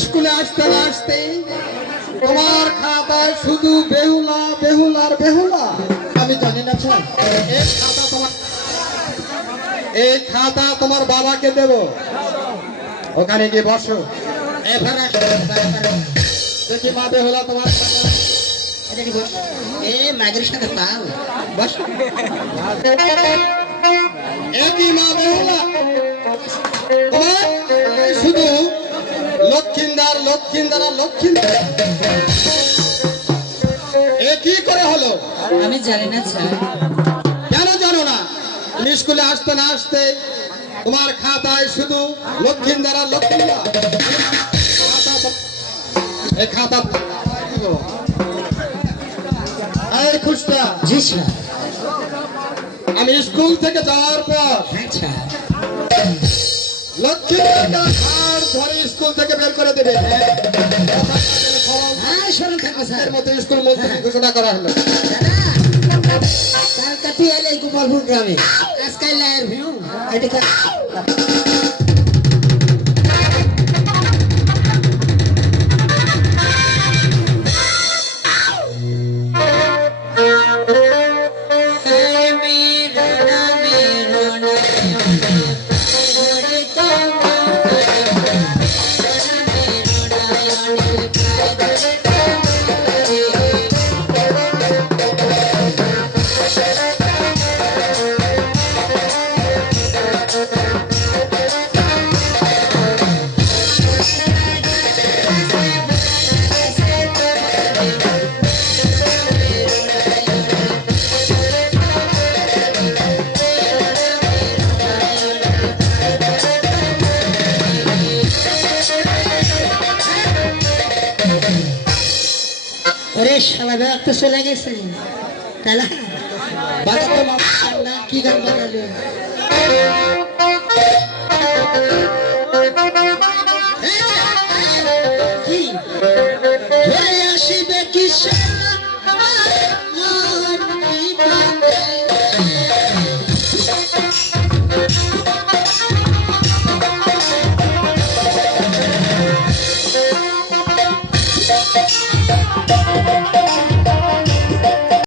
স্কুলে আসতে না আসতেই তোমার খাতায় শুধু বেহুলা বেহুলা আর বেহুলা। আমি জানি না স্যার, এই খাতা তোমার বাবাকে দেব। ওখানে গিয়ে বসো। দেখি মা বেহুলা তোমার মাগের সাথে পাও বস। একই মা বেহুলা তোমার শুধু লক্ষিন্দার লক্ষিন্দার আর লক্ষিন্দার। এ কি করে হলো? আমি জানি না স্যার। কেন জানো না? তুমি স্কুলে আসতে না আসতে তোমার খাতায় শুধু লক্ষিন্দার আর লক্ষিন্দার। এই খাতা এই খুশটা। জি স্যার। আমি স্কুল থেকে যাওয়ার পর আচ্ছা লক্ষিন্দারটা ঘাড় ধরে স্কুল থেকে বের করে দেবে। হ্যাঁ শোনো থাকো স্যার। এর মতো স্কুল মন্ত্রী ঘোষণা করা হলো। কাল কাটি এলে গোপালপুর গ্রামে আজকাল লায়ের ভিউ এটা ওরে শালা ব্যাগ তো চলে গেছে। তাহলে বাড়িতে মামা কি গান বানালো?